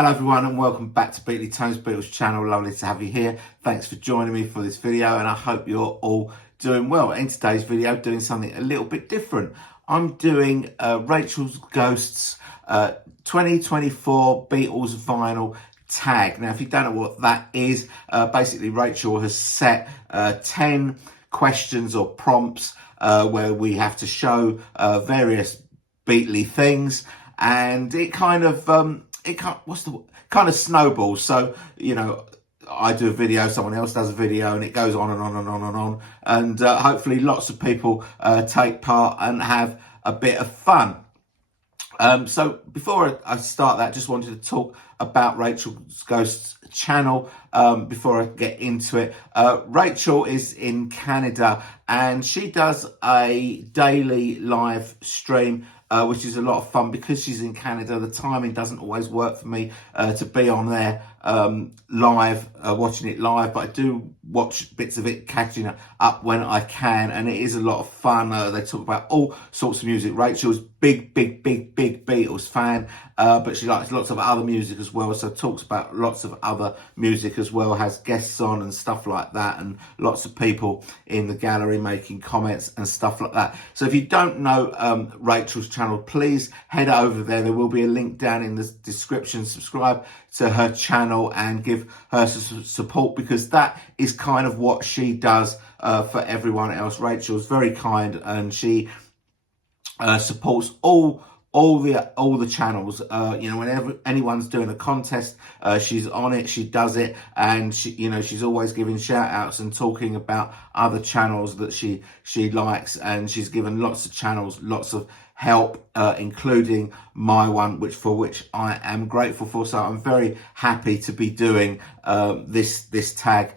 Hello everyone and welcome back to Beatles channel. Lovely to have you here. Thanks for joining me for this video and I hope you're all doing well. In today's video, doing something a little bit different. I'm doing Rachel's Ghosts 2024 Beatles Vinyl Tag. Now, if you don't know what that is, basically Rachel has set 10 questions or prompts where we have to show various Beatley things, and it kind of kind of snowballs. So, you know, I do a video, someone else does a video, and it goes on and on and on and on. And hopefully lots of people take part and have a bit of fun. So before I start that, just wanted to talk about Rachel's Ghosts channel before I get into it. Rachel is in Canada and she does a daily live stream, which is a lot of fun. Because she's in Canada, the timing doesn't always work for me to be on there live, watching it live, but I do watch bits of it, catching up when I can, and it is a lot of fun. They talk about all sorts of music. Rachel's big Beatles fan, but she likes lots of other music as well, so talks about lots of other music as well, has guests on and stuff like that, and lots of people in the gallery making comments and stuff like that. So if you don't know Rachel's channel, please head over there. There will be a link down in the description. Subscribe to her channel and give her some support, because that is kind of what she does for everyone else. Rachel's very kind and she supports all the channels. You know, whenever anyone's doing a contest, she's on it, she does it, and she, you know, she's always giving shout outs and talking about other channels that she likes, and she's given lots of channels lots of help, including my one, which I am grateful for. So I'm very happy to be doing this tag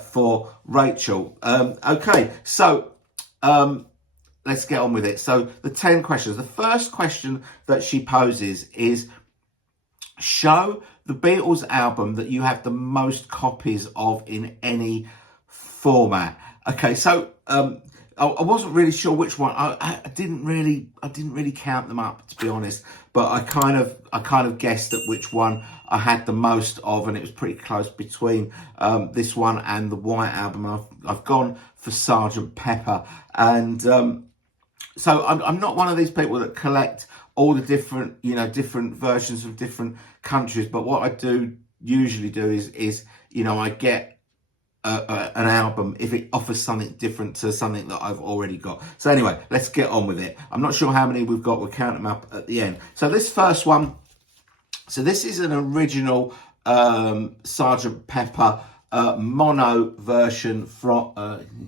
for Rachel. Okay, so let's get on with it. So the 10 questions. The first question that she poses is, show the Beatles album that you have the most copies of in any format. Okay, so I wasn't really sure which one. I didn't really count them up, to be honest. But I kind of guessed at which one I had the most of, and it was pretty close between this one and the White Album. I've gone for Sergeant Pepper, and so I'm not one of these people that collect all the different versions of different countries. But what I do usually do is I get an album if it offers something different to something that I've already got. So anyway, let's get on with it. I'm not sure how many we've got. We'll count them up at the end. So this first one, so this is an original Sergeant Pepper mono version from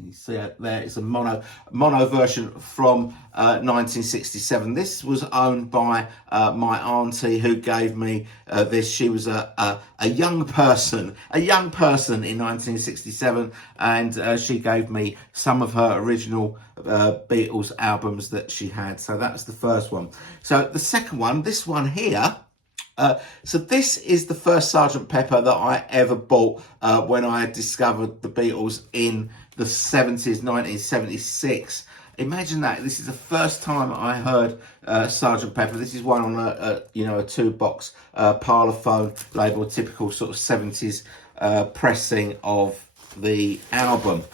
you see it there, it's a mono version from 1967. This was owned by my auntie, who gave me this. She was a young person in 1967, and she gave me some of her original Beatles albums that she had. So that's the first one. So the second one, this one here, so this is the first Sergeant Pepper that I ever bought when I discovered the Beatles in the 70s, 1976. Imagine that. This is the first time I heard Sergeant Pepper. This is one on a 2-box Parlophone label, typical sort of 70s pressing of the album.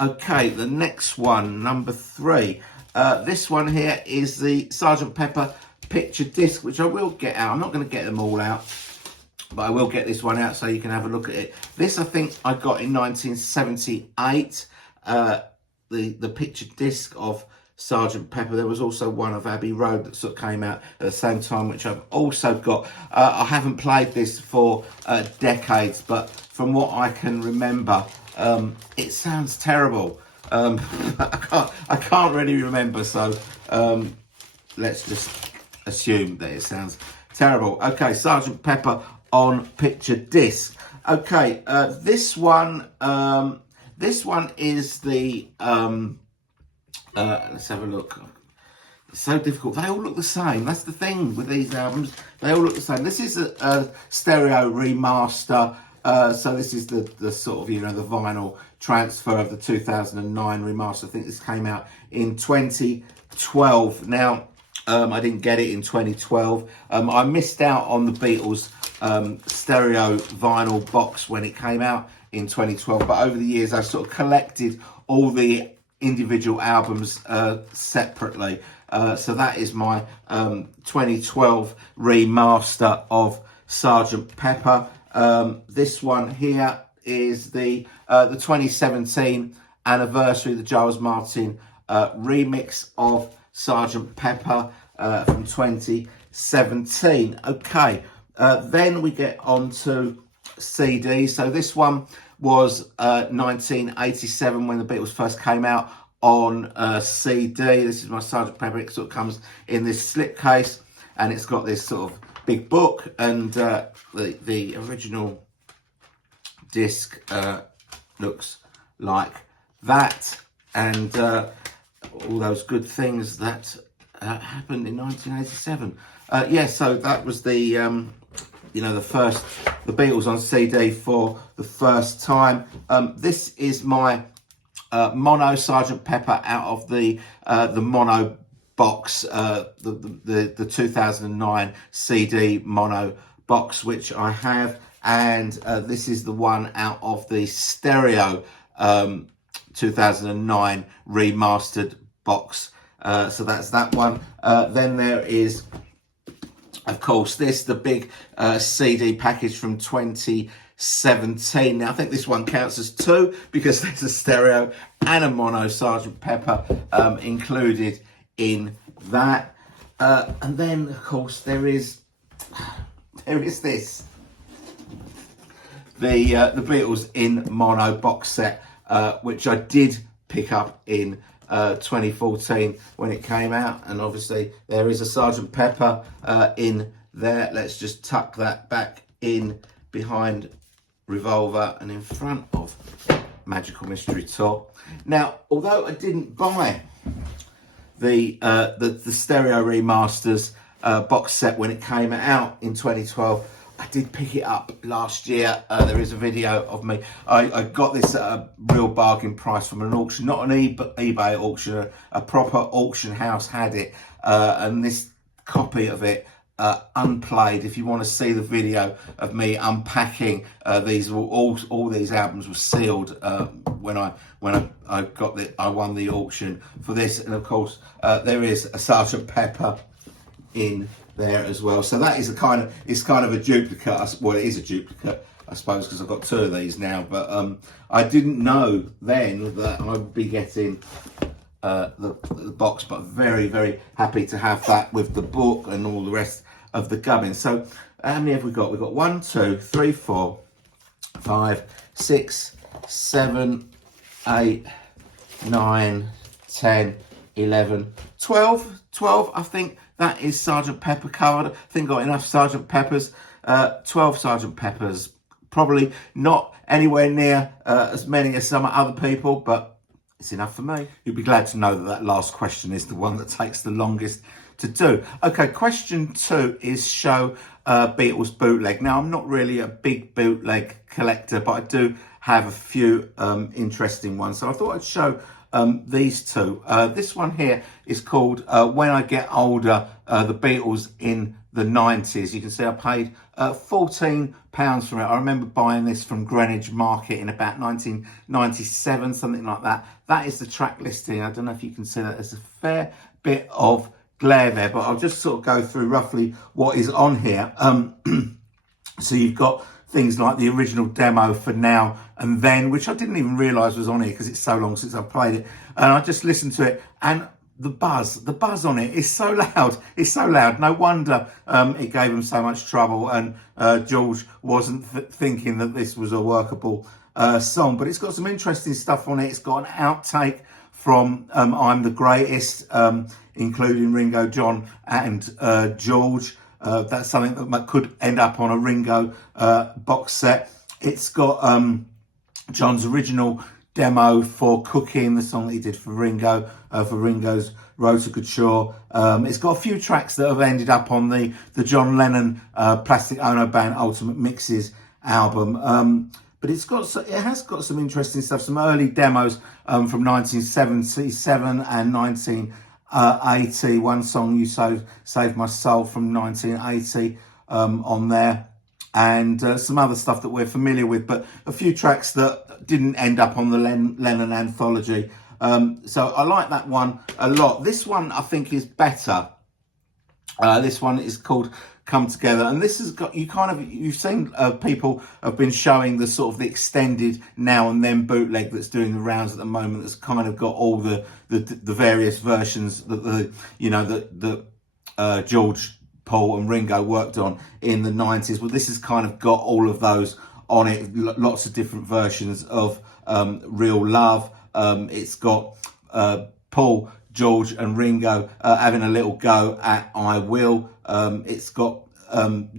Okay, the next one, number 3. This one here is the Sergeant Pepper picture disc, which I will get out. I'm not going to get them all out, but I will get this one out so you can have a look at it. This I think I got in 1978, the picture disc of Sergeant Pepper. There was also one of Abbey Road that sort of came out at the same time, which I've also got. I haven't played this for decades, but from what I can remember, it sounds terrible. I can't really remember, so let's just assume that it sounds terrible. Okay, Sergeant Pepper on picture disc. Okay, this one is the let's have a look. It's so difficult. They all look the same. That's the thing with these albums. They all look the same. This is a stereo remaster. So this is the sort of, the vinyl transfer of the 2009 remaster. I think this came out in 2012. Now, I didn't get it in 2012. I missed out on the Beatles stereo vinyl box when it came out in 2012, but over the years I sort of collected all the individual albums separately. So that is my 2012 remaster of Sgt. Pepper. This one here is the 2017 anniversary, the Giles Martin remix of Sgt. Pepper from 2017. Okay, then we get on to CD. So this one was 1987 when the Beatles first came out on CD. This is my Sgt. Pepper. It sort of comes in this slipcase, and it's got this sort of big book, and the original disc looks like that, and all those good things that happened in 1987. Yeah, so that was the the Beatles on CD for the first time. This is my mono Sgt. Pepper out of the mono box, the 2009 CD mono box, which I have, and this is the one out of the stereo 2009 remastered box. So that's that one. Then there is, of course, the big CD package from 2017. Now, I think this one counts as two because there's a stereo and a mono Sgt. Pepper included in that. And then, of course, there is this. The Beatles in mono box set, which I did pick up in 2014 when it came out, and obviously there is a Sgt. Pepper in there. Let's just tuck that back in behind Revolver and in front of Magical Mystery Tour. Now, although I didn't buy the stereo remasters box set when it came out in 2012, I did pick it up last year. There is a video of me. I got this at a real bargain price from an auction, not an eBay auction, a proper auction house had it. And this copy of it, unplayed, if you want to see the video of me unpacking these, all these albums were sealed when I won the auction for this. And of course, there is a Sgt. Pepper in there as well, so that is kind of a duplicate. Well, it is a duplicate, I suppose, because I've got two of these now, but I didn't know then that I would be getting the box, but very, very happy to have that with the book and all the rest of the gubbins. So how many have we got? We've got 1, 2, 3, 4, 5, 6, 7, 8, 9, 10, 11, 12, I think. That is Sgt. Pepper covered. I think got enough Sgt. Peppers. 12 Sgt. Peppers. Probably not anywhere near as many as some other people, but it's enough for me. You'll be glad to know that last question is the one that takes the longest to do. Okay, question 2 is show Beatles bootleg. Now, I'm not really a big bootleg collector, but I do have a few interesting ones. So I thought I'd show these two. This one here is called When I Get Older, the Beatles in the 90s. You can see I paid £14 for it. I remember buying this from Greenwich Market in about 1997, something like that. That is the track listing. I don't know if you can see that. There's a fair bit of glare there, but I'll just sort of go through roughly what is on here. So you've got things like the original demo for Now and Then, which I didn't even realise was on here because it's so long since I played it. And I just listened to it, and the buzz on it is so loud. It's so loud. No wonder it gave them so much trouble, and George wasn't thinking that this was a workable song. But it's got some interesting stuff on it. It's got an outtake from I'm the Greatest, including Ringo, John and George. That's something that could end up on a Ringo box set. It's got John's original demo for Cooking, the song that he did for Ringo, for Ringo's Road to Good Shore. It's got a few tracks that have ended up on the John Lennon Plastic Ono Band Ultimate Mixes album. But it has got some interesting stuff, some early demos from 1977 and 1980. One song, You Saved My Soul, from 1980 on there. and some other stuff that we're familiar with, but a few tracks that didn't end up on the Lennon anthology. So I like that one a lot. This one I think is better. This one is called Come Together, and this has got, you've seen people have been showing the sort of the extended Now and Then bootleg that's doing the rounds at the moment, that's kind of got all the various versions that George, Paul and Ringo worked on in the 90s. Well, this has kind of got all of those on it, lots of different versions of Real Love. It's got Paul, George and Ringo having a little go at I Will. It's got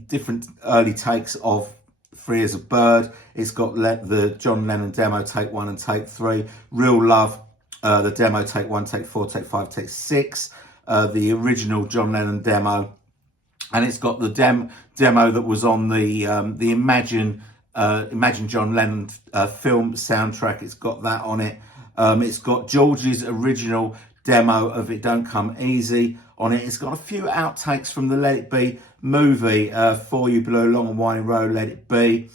different early takes of Free as a Bird. It's got the John Lennon demo, take 1 and take 3. Real Love, the demo, take 1, take 4, take 5, take 6. The original John Lennon demo. And it's got the demo that was on the Imagine John Lennon film soundtrack. It's got that on it. It's got George's original demo of It Don't Come Easy on it. It's got a few outtakes from the Let It Be movie, For You Blue, Long and Winding Road, Let It Be.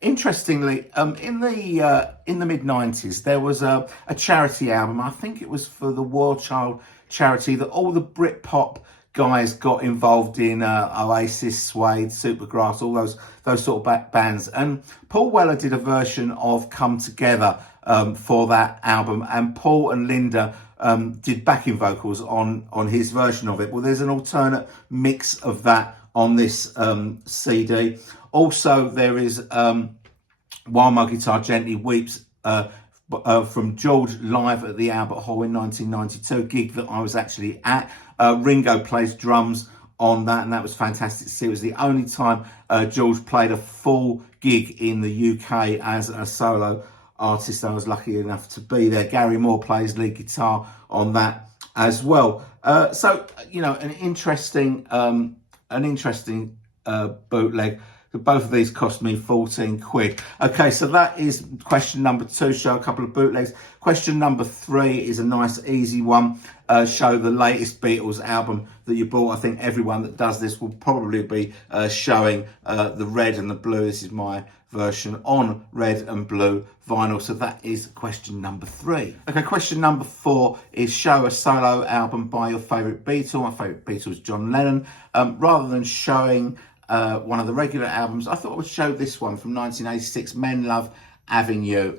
Interestingly, in the mid-90s, there was a charity album. I think it was for the War Child charity that all the Britpop guys got involved in, Oasis, Suede, Supergrass, all those sort of bands. And Paul Weller did a version of Come Together for that album, and Paul and Linda did backing vocals on his version of it. Well, there's an alternate mix of that on this CD. Also, there is While My Guitar Gently Weeps from George live at the Albert Hall in 1992, a gig that I was actually at. Ringo plays drums on that, and that was fantastic to see. It was the only time George played a full gig in the UK as a solo artist. I was lucky enough to be there. Gary Moore plays lead guitar on that as well. So, an interesting bootleg. Both of these cost me 14 quid. Okay, so that is question number 2, show a couple of bootlegs. Question number 3 is a nice easy one. Show the latest Beatles album that you bought. I think everyone that does this will probably be showing the red and the blue. This is my version on red and blue vinyl. So that is question number 3. Okay, question number 4 is show a solo album by your favourite Beatle. My favourite Beatle is John Lennon. Rather than showing one of the regular albums, I thought I would show this one from 1986, Men Love Avenue.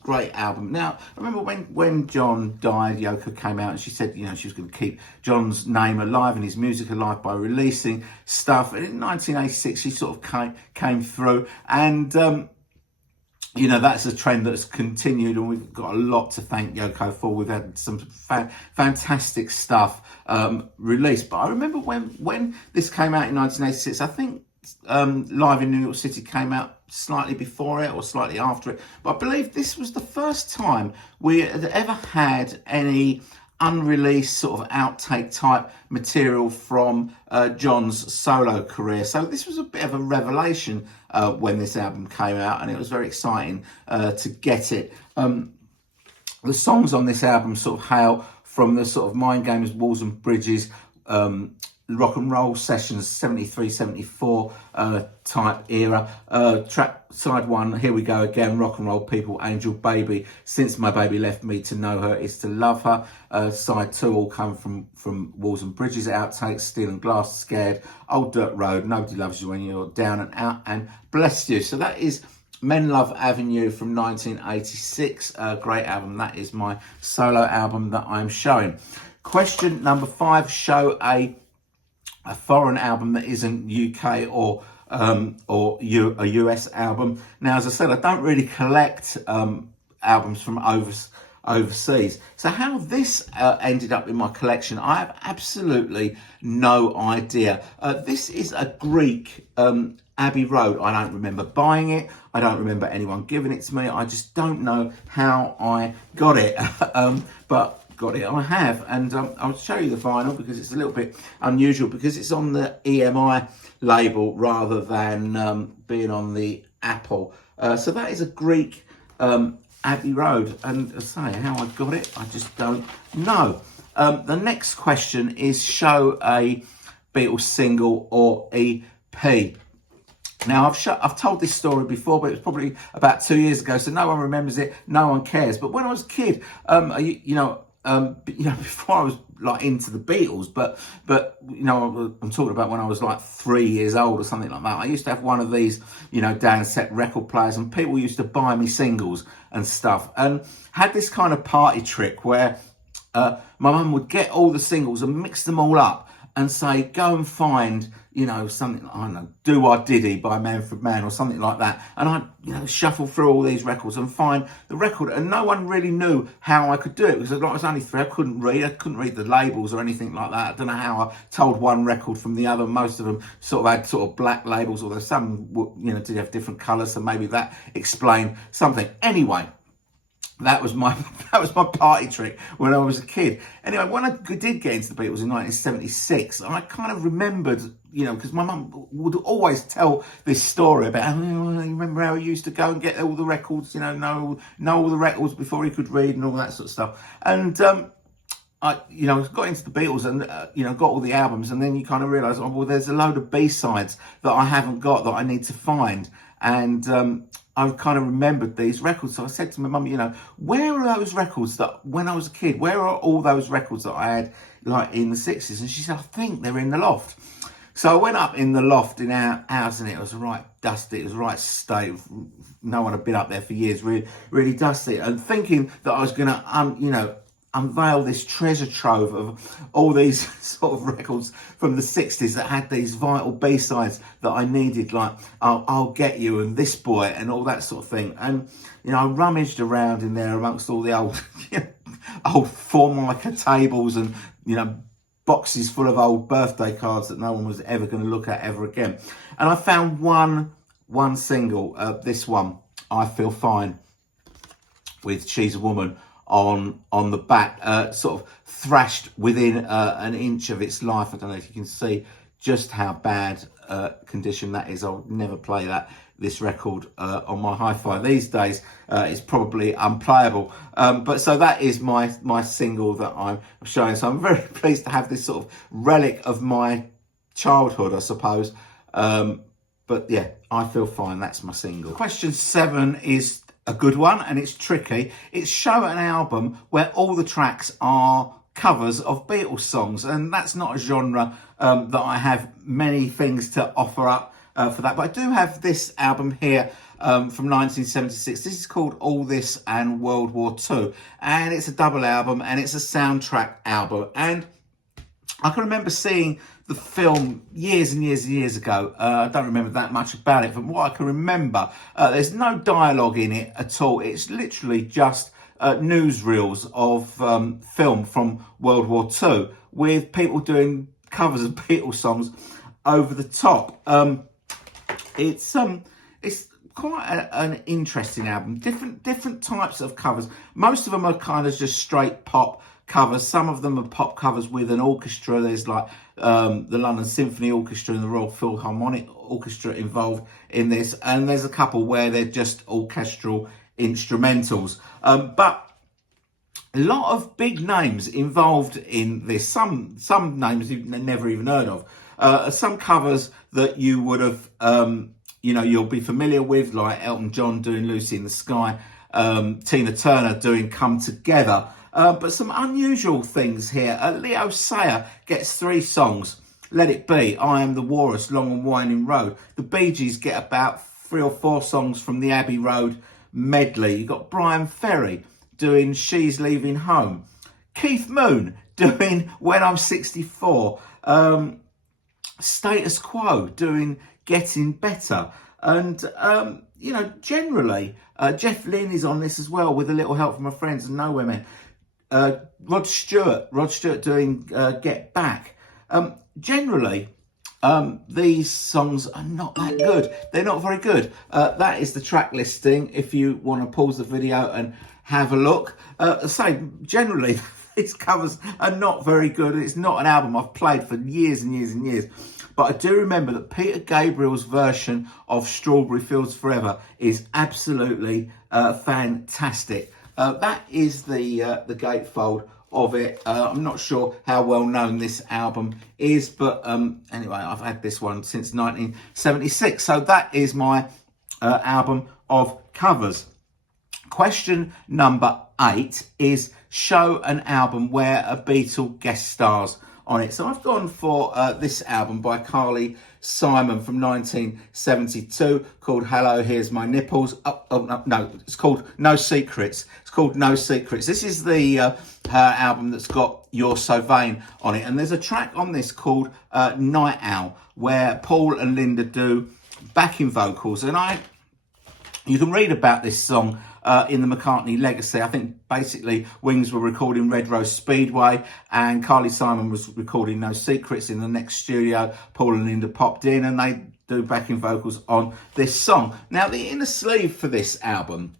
Great album. Now, I remember when John died, Yoko came out and she said, she was going to keep John's name alive and his music alive by releasing stuff. And in 1986, she sort of came through, and that's a trend that's continued, and we've got a lot to thank Yoko for. We've had some fantastic stuff released. But I remember when this came out in 1986, I think Live in New York City came out slightly before it or slightly after it. But I believe this was the first time we had ever had any unreleased sort of outtake type material from John's solo career. So this was a bit of a revelation when this album came out, and it was very exciting to get it. The songs on this album sort of hail from the sort of Mind Games, Walls and Bridges, rock and roll sessions, 73, 74 type era. Track side 1, Here We Go Again, Rock and Roll People, Angel Baby, Since My Baby Left Me, To Know Her Is To Love Her. Side 2 all come from Walls and Bridges outtakes, Steel and Glass, Scared, Old Dirt Road, Nobody Loves You When You're Down and Out, and Bless You. So that is Men Love Avenue from 1986. Great album. That is my solo album that I'm showing. Question number 5, show a foreign album that isn't UK or a US album. Now, as I said, I don't really collect albums from overseas. So how this ended up in my collection, I have absolutely no idea. This is a Greek Abbey Road. I don't remember buying it. I don't remember anyone giving it to me. I just don't know how I got it. But got it, I have, and I'll show you the vinyl because it's a little bit unusual because it's on the EMI label rather than being on the Apple. So that is a Greek Abbey Road, and I say how I got it, I just don't know. The next question is show a Beatles single or EP. Now, I've told this story before, but it was probably about 2 years ago, so no one remembers it, no one cares. But when I was a kid, before I was like into the Beatles, but I'm talking about when I was like 3 years old or something like that. I used to have one of these, down set record players, and people used to buy me singles and stuff, and had this kind of party trick where my mum would get all the singles and mix them all up and say, go and find, something, I don't know, Do I Diddy by Manfred Mann or something like that. And I'd, shuffle through all these records and find the record. And no one really knew how I could do it because I was only 3. I couldn't read the labels or anything like that. I don't know how I told one record from the other. Most of them sort of had sort of black labels, although some, did have different colours. So maybe that explained something. Anyway. That was my party trick when I was a kid. Anyway, when I did get into the Beatles in 1976, I kind of remembered, because my mum would always tell this story about, you remember how he used to go and get all the records, know all the records before he could read and all that sort of stuff. And I got into the Beatles and, got all the albums, and then you kind of realise, there's a load of B-sides that I haven't got that I need to find. And I've kind of remembered these records. So I said to my mum, where are those records that when I was a kid, where are all those records that I had like in the 60s? And she said, I think they're in the loft. So I went up in the loft in our house, and it was right dusty. It was right state. No one had been up there for years, really, really dusty. And thinking that I was going to, unveil this treasure trove of all these sort of records from the 60s that had these vital B-sides that I needed, like I'll Get You and This Boy and all that sort of thing. And, I rummaged around in there amongst all the old, old Formica tables and, boxes full of old birthday cards that no one was ever going to look at ever again. And I found one single, this one, I Feel Fine, with She's a Woman on the back, sort of thrashed within an inch of its life. I don't know if you can see just how bad condition that is. I would never play this record on my hi-fi these days. It's probably unplayable. But so that is my single that I'm showing. So I'm very pleased to have this sort of relic of my childhood, I suppose. But yeah, I Feel Fine, that's my single. Question 7 is a good one, and it's tricky. It's show an album where all the tracks are covers of Beatles songs, and that's not a genre that I have many things to offer up for that. But I do have this album here from 1976. This is called All This and World War II, and it's a double album, and it's a soundtrack album. And I can remember seeing the film years and years and years ago. I don't remember that much about it. From what I can remember, there's no dialogue in it at all. It's literally just newsreels of film from World War II with people doing covers of Beatles songs over the top. It's quite an interesting album. Different types of covers. Most of them are kind of just straight pop covers. Some of them are pop covers with an orchestra. There's like the London Symphony Orchestra and the Royal Philharmonic Orchestra involved in this, and there's a couple where they're just orchestral instrumentals. But a lot of big names involved in this. Some names you've never even heard of. Some covers that you would have, you'll be familiar with, like Elton John doing Lucy in the Sky, Tina Turner doing Come Together. But some unusual things here. Leo Sayer gets 3 songs. Let It Be, I Am the Walrus, Long and Winding Road. The Bee Gees get about 3 or 4 songs from the Abbey Road medley. You've got Brian Ferry doing She's Leaving Home. Keith Moon doing When I'm 64. Status Quo doing Getting Better. And, generally, Jeff Lynne is on this as well with a little help from my friends and Nowhere Men. Rod Stewart doing Get Back. Generally, these songs are not that good. They're not very good. That is the track listing if you want to pause the video and have a look. Generally, these covers are not very good. It's not an album I've played for years and years and years. But I do remember that Peter Gabriel's version of Strawberry Fields Forever is absolutely fantastic. That is the gatefold of it. I'm not sure how well known this album is, but anyway, I've had this one since 1976. So that is my album of covers. Question number 8 is show an album where a Beatle guest stars on it. So I've gone for this album by Carly Simon from 1972 called Hello, Here's My Nipples. No, it's called No Secrets. It's called No Secrets. This is the her album that's got You're So Vain on it. And there's a track on this called Night Owl where Paul and Linda do backing vocals. And you can read about this song in the McCartney Legacy. I think basically Wings were recording Red Rose Speedway and Carly Simon was recording No Secrets in the next studio. Paul and Linda popped in and they do backing vocals on this song. Now the inner sleeve for this album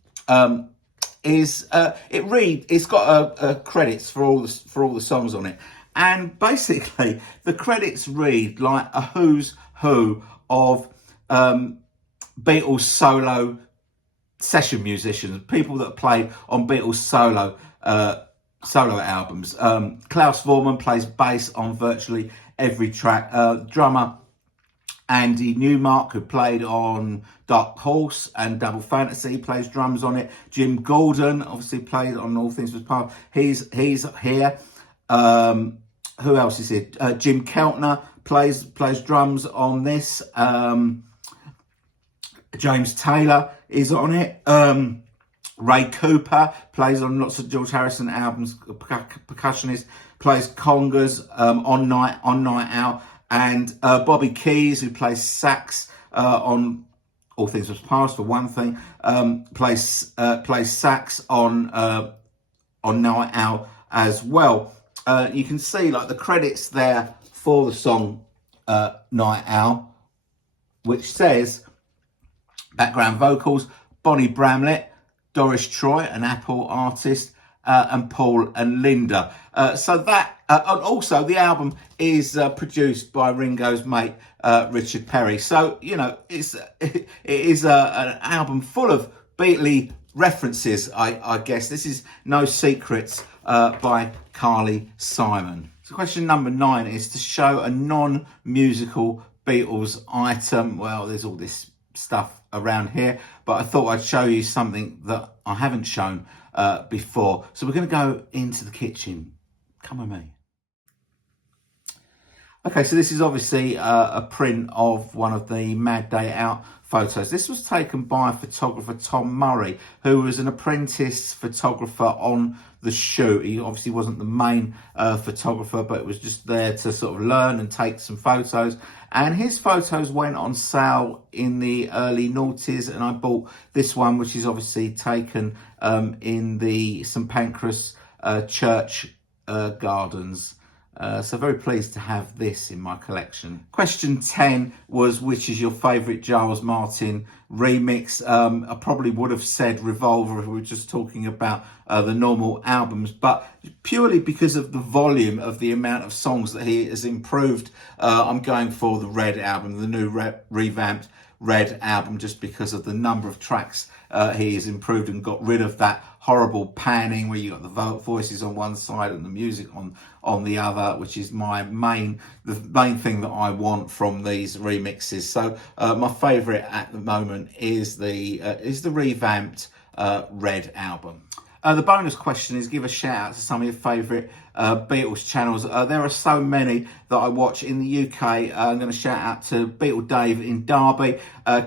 it's got credits for all the songs on it, and basically the credits read like a who's who of Beatles solo session musicians, people that played on Beatles solo albums. Klaus Voormann plays bass on virtually every track. Drummer Andy Newmark, who played on Dark Horse and Double Fantasy, plays drums on it. Jim Gordon obviously played on All Things Was Part. He's here. Who else is here? Jim Keltner plays drums on this. James Taylor is on it. Ray Cooper plays on lots of George Harrison albums. Percussionist, plays congas on Night Owl, and Bobby Keys, who plays sax on All Things Was Past for one thing, plays sax on Night Owl as well. You can see like the credits there for the song Night Owl, which says background vocals, Bonnie Bramlett, Doris Troy, an Apple artist, and Paul and Linda. So that, and also the album is produced by Ringo's mate, Richard Perry. So, you know, it is an album full of Beatle references, I guess. This is No Secrets by Carly Simon. So question number 9 is to show a non-musical Beatles item. Well, there's all this stuff around here, but I thought I'd show you something that I haven't shown before. So we're going to go into the kitchen. Come with me. Okay, so this is obviously a print of one of the Mad Day Out photos. This was taken by photographer Tom Murray, who was an apprentice photographer on the shoot. He obviously wasn't the main photographer, but was just there to sort of learn and take some photos. And his photos went on sale in the early noughties, and I bought this one, which is obviously taken in the St Pancras church gardens. So very pleased to have this in my collection. Question 10 was, which is your favourite Giles Martin remix? I probably would have said Revolver if we were just talking about the normal albums, but purely because of the volume of the amount of songs that he has improved, I'm going for the Red album, the new revamped Red album, just because of the number of tracks he has improved and got rid of that horrible panning where you got the voices on one side and the music on the other, which is the main thing that I want from these remixes. So my favourite at the moment is the revamped Red album. The bonus question is give a shout out to some of your favourite Beatles channels. There are so many that I watch in the UK. I'm going to shout out to Beatle Dave in Derby,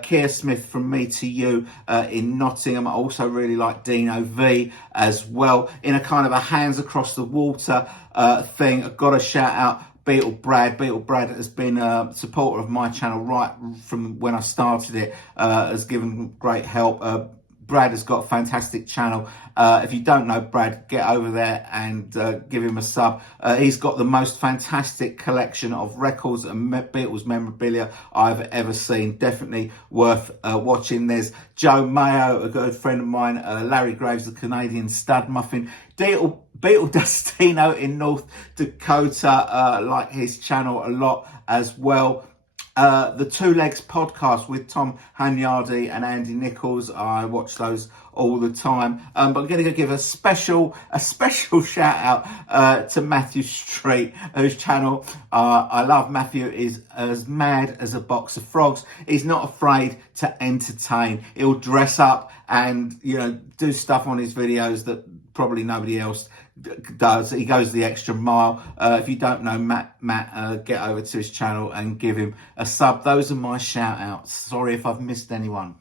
Keir Smith from Me to You in Nottingham. I also really like Dino V as well. In a kind of a hands across the water thing, I've got to shout out Beatle Brad. Beatle Brad has been a supporter of my channel right from when I started it, has given great help. Brad has got a fantastic channel. If you don't know Brad, get over there and give him a sub. He's got the most fantastic collection of records and Beatles memorabilia I've ever seen. Definitely worth watching. There's Joe Mayo, a good friend of mine, Larry Graves, the Canadian stud muffin. Beatle Dustino in North Dakota, like his channel a lot as well. the Two Legs podcast with Tom Hanyardi and Andy Nichols. I watch those all the time. But I'm going to give a special shout out to Matthew Street, whose channel I love. Matthew is as mad as a box of frogs. He's not afraid to entertain. He'll dress up and, you know, do stuff on his videos that probably nobody else does. He goes the extra mile. If you don't know Matt, get over to his channel and give him a sub. Those are my shout outs. Sorry if I've missed anyone.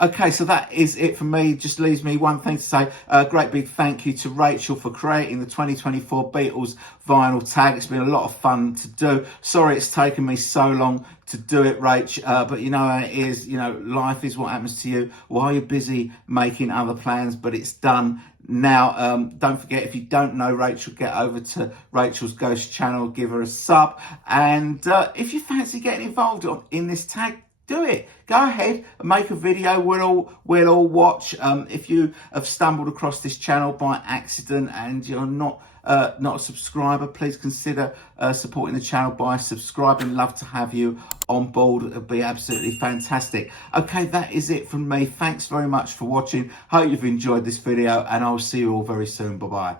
Okay, so that is it for me. Just leaves me one thing to say. A great big thank you to Rachel for creating the 2024 Beatles Vinyl Tag. It's been a lot of fun to do. Sorry it's taken me so long to do it, Rach, but you know how it is. You know, life is what happens to you while you're busy making other plans, but it's done now. Don't forget, if you don't know Rachel, get over to Rachel's Ghost channel, give her a sub, and if you fancy getting involved in this tag, do it. Go ahead and make a video. We'll all watch. If you have stumbled across this channel by accident and you're not a subscriber, please consider supporting the channel by subscribing. Love to have you on board. It'll be absolutely fantastic. Okay, that is it from me. Thanks very much for watching. Hope you've enjoyed this video, and I'll see you all very soon. Bye bye.